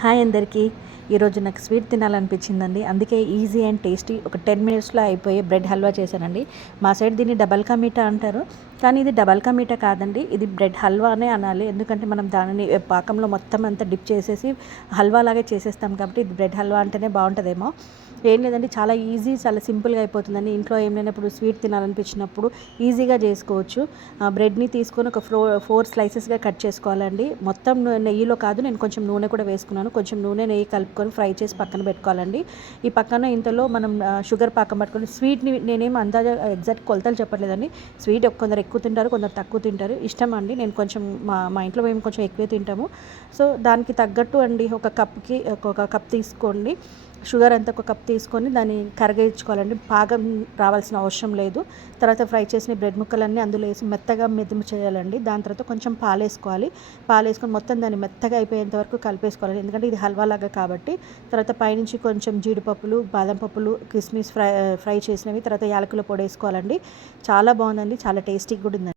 Hi అందరికీ. ఈరోజు నాకు స్వీట్ తినాలనిపించిందండి. అందుకే ఈజీ అండ్ టేస్టీ ఒక 10 మినిట్స్లో అయిపోయే బ్రెడ్ హల్వా చేశానండి. మా సైడ్ దీన్ని డబల్ కా మీఠా అంటారు. కానీ ఇది డబల్ కా మీఠా కాదండి. ఇది బ్రెడ్ హల్వా అనే అనాలి. ఎందుకంటే మనం దానిని పాకంలో మొత్తం అంతా డిప్ చేసేసి హల్వా లాగే చేసేస్తాం కాబట్టి ఇది బ్రెడ్ హల్వా అంటేనే బాగుంటుందేమో. ఏం లేదండి, చాలా ఈజీ, చాలా సింపుల్గా అయిపోతుందండి. ఇంట్లో ఏం లేనప్పుడు స్వీట్ తినాలనిపించినప్పుడు ఈజీగా చేసుకోవచ్చు. బ్రెడ్ని తీసుకొని ఒక 4 స్లైసెస్గా కట్ చేసుకోవాలండి. మొత్తం నెయ్యిలో కాదు, నేను కొంచెం నూనె కూడా వేసుకున్నాను. కొంచెం నూనె నెయ్యి కలుపుకొని ఫ్రై చేసి పక్కన పెట్టుకోవాలండి. ఈ పక్కన ఇంతలో మనం షుగర్ పాకం పట్టుకొని స్వీట్ని నేనేం అందాజ ఎగ్జాక్ట్ కొలతలు చెప్పట్లేదండి. స్వీట్ కొందరు ఎక్కువ తింటారు, కొందరు తక్కువ తింటారు, ఇష్టం అండి. నేను కొంచెం మా ఇంట్లో మేము కొంచెం ఎక్కువే తింటాము. సో దానికి తగ్గట్టు అండి, ఒక కప్కి ఒక కప్ తీసుకోండి. షుగర్ అంతా ఒక కప్ తీసుకొని దాన్ని కరగించుకోవాలండి. పాకం రావాల్సిన అవసరం లేదు. తర్వాత ఫ్రై చేసిన బ్రెడ్ ముక్కలన్నీ అందులో వేసి మెత్తగా మెదుము చేయాలండి. దాని తర్వాత కొంచెం పాలు వేసుకొని మొత్తం దాన్ని మెత్తగా అయిపోయేంత వరకు కలిపేసుకోవాలి. ఎందుకంటే ఇది హల్వా లాగా కాబట్టి. తర్వాత పైనుంచి కొంచెం జీడిపప్పులు, బాదం పప్పులు, కిస్మిస్ ఫ్రై చేసినవి, తర్వాత యాలకుల పొడి వేసుకోవాలండి. చాలా బాగుందండి, చాలా టేస్టీగా కూడా ఉందండి.